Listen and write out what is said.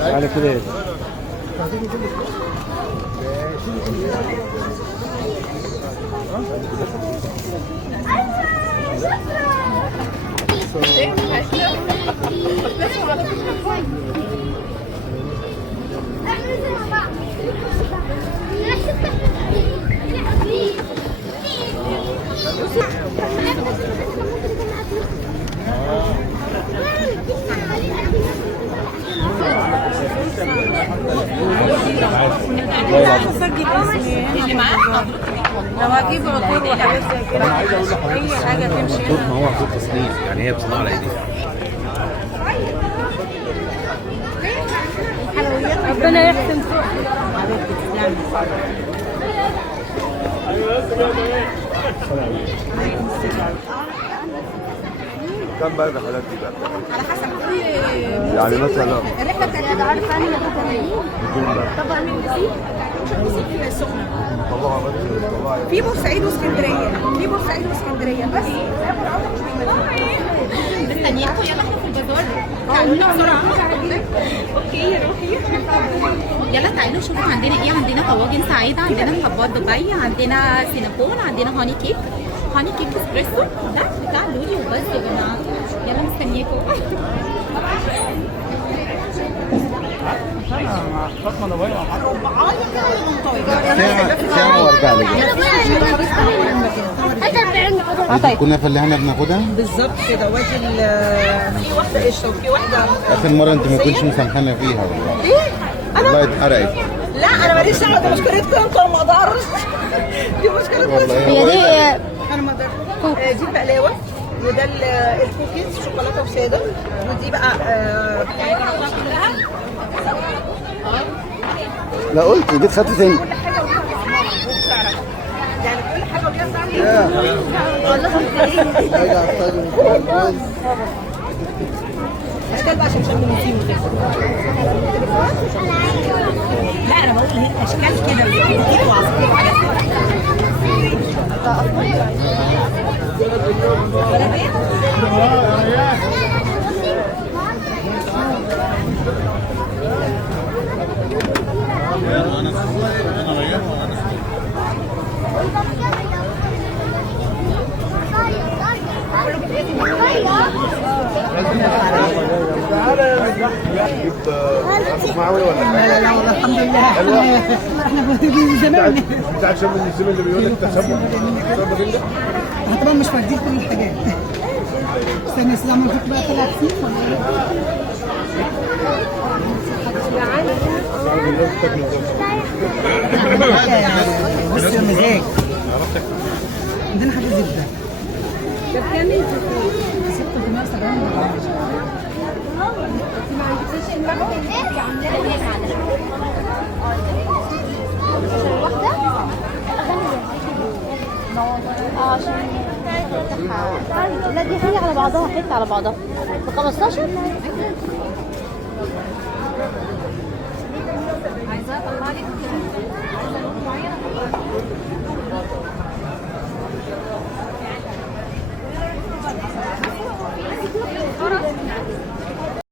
على كده ايه؟ اللي معاه لو هجيب عطور وحاجات زي كده اي حاجه تمشي ما هو عطور تصنيع، يعني هي بصناعه على ايديها. ربنا يحسن فوق. كم بقى الرحلات دي بقى؟ على حسب يعني مثلا الرحله بتاعتنا عارفه انا 280 طبعا من بسيط في السخنه في بورسعيد واسكندريه بس مستنياكم يلا احنا في البازار تعالوا لنا بسرعه اوكي يا روحي يلا تعالوا شوفوا عندنا ايه. عندنا طواجن سعيده، عندنا مربات دبي، عندنا سينابون، عندنا هاني كيك اسبريسو ده بتاع لولي وبس يا جماعه. يلا مستنياكم. ساعة وارجع لك. الكنافة اللي احنا بناخدها بالظبط كده. وادي في واحده قشطه وفي واحده. آخر مرة أنت ما كنتش مسامحانا فيها والله. ايه؟ والله اتحرقت. لا انا ماليش دعوه، دي مشكلتكم انتوا، ما اقدرش. دي مشكلتكم والله انا ما اقدرش. دي البقلاوه وده الكوكيز شوكولاته وساده، ودي بقى لا قلت جيت خدت تاني. كل حاجه وليها طعمها وسعرها، يعني كل حاجه وليها طعمها. اشكال بقى عشان شم نسيم وكده. لا انا بقول هي اشكال كده وكده وعصير وحاجات كده. معوي ولا لا لا والله الحمد لله احنا من زمان. بتاع شم النسيم اللي بيقول لك تسمم بنجح. طبعا مش فاردين كل الحاجات. استنى استنى ما فيك بقى طلع كتير ولا ايه؟ بص يا مزاج عندنا حاجه زبده. ده بكام؟ 600 لا دي حاجة على بعضها، حتة على بعضها ب 15.